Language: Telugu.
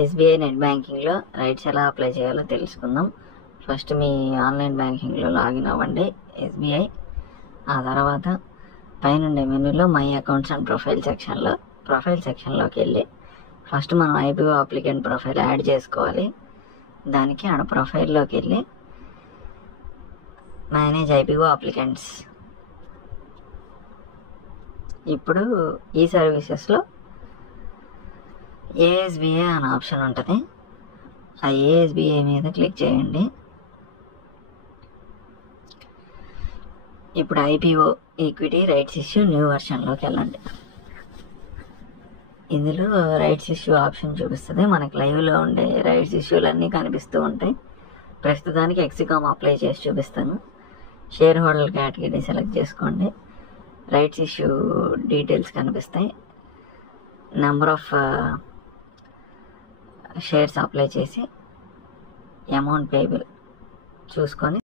ఎస్బీఐ నెట్ బ్యాంకింగ్లో రైట్స్ ఎలా అప్లై చేయాలో తెలుసుకుందాం. ఫస్ట్ మీ ఆన్లైన్ బ్యాంకింగ్లో లాగిన్ అవ్వండి ఎస్బీఐ. ఆ తర్వాత పైనుండే మెనూలో మై అకౌంట్స్ అండ్ ప్రొఫైల్ సెక్షన్లోకి వెళ్ళి ఫస్ట్ మనం ఐపీఓ అప్లికెంట్ ప్రొఫైల్ యాడ్ చేసుకోవాలి. దానికి ఆడ ప్రొఫైల్లోకి వెళ్ళి మేనేజ్ ఐపీఓ అప్లికెంట్స్. ఇప్పుడు ఈ సర్వీసెస్లో ఏఎస్బీఐ అనే ఆప్షన్ ఉంటుంది. ఆ ఏఎస్బీఐ మీద క్లిక్ చేయండి. ఇప్పుడు IPO equity rights issue new వర్షన్లోకి వెళ్ళండి. ఇందులో రైట్స్ ఇష్యూ ఆప్షన్ చూపిస్తుంది. మనకి లైవ్లో ఉండే రైట్స్ ఇష్యూలు అన్నీ కనిపిస్తూ ఉంటాయి. ప్రస్తుతానికి ఎక్సికామ్ అప్లై చేసి చూపిస్తాను. షేర్ హోల్డర్ కేటగిరీ సెలెక్ట్ చేసుకోండి. రైట్స్ ఇష్యూ డీటెయిల్స్ కనిపిస్తాయి. నెంబర్ ఆఫ్ షేర్స్ అప్లై చేసి అమౌంట్ పేబుల్ చూసుకొని